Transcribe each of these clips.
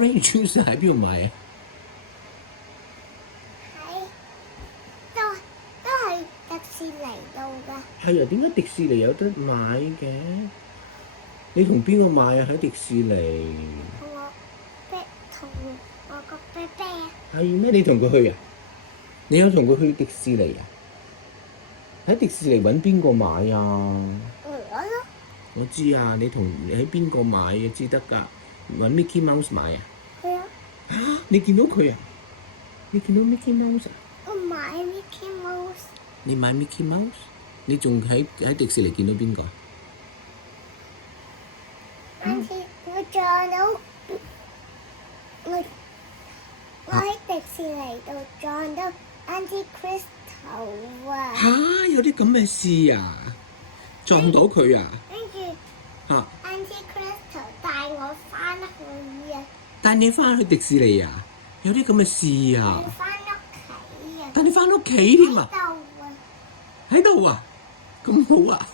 Orange juice 喺邊度買啊？都係迪士尼度㗎。係啊，點解迪士尼有得買嘅？你同邊個買啊？喺迪士尼。同我個啤啤啊。係咩？你同佢去啊？你有同佢去迪士尼啊？喺迪士尼揾邊個買啊？我咯。我知啊，你喺邊個買啊？知得㗎，揾 Mickey Mouse 買啊？係啊。嚇！你見到佢啊？你見到 Mickey Mouse 啊？我買 Mickey Mouse。你買 Mickey Mouse？你仲喺迪士尼見到邊個啊？我撞到我喺迪士尼度撞到 Auntie Crystal 啊！嚇！有啲咁嘅事啊？撞到佢啊？跟住嚇！ Auntie Crystal 帶我翻去啊！帶你翻去迪士尼啊？有啲咁嘅事啊？翻屋企啊！帶你翻屋企添啊？喺度啊？咁好啊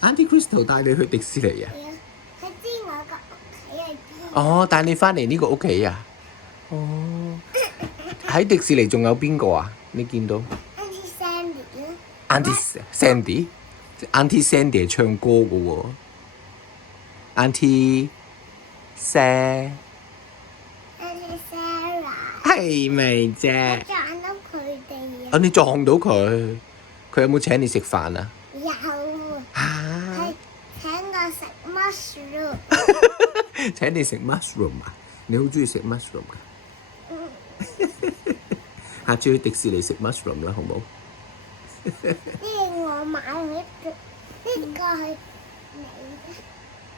！Auntie Crystal 帶你去迪士尼啊？佢知我個屋企係邊。哦，帶你翻嚟呢個屋企啊？哦，喺迪士尼仲有邊個啊？你見到 Auntie Sandy 啦。Auntie Sandy，Auntie Sandy 係唱歌嘅喎。Auntie Sarah 係咪啫？我撞到佢哋啊！你撞到佢，佢有冇請你食飯啊？有啊！請我食 mushroom。請你食 mushroom 啊？你好中意食 mushroom 㗎？下次去迪士尼食 mushroom 啦，好冇？呢個我買呢個係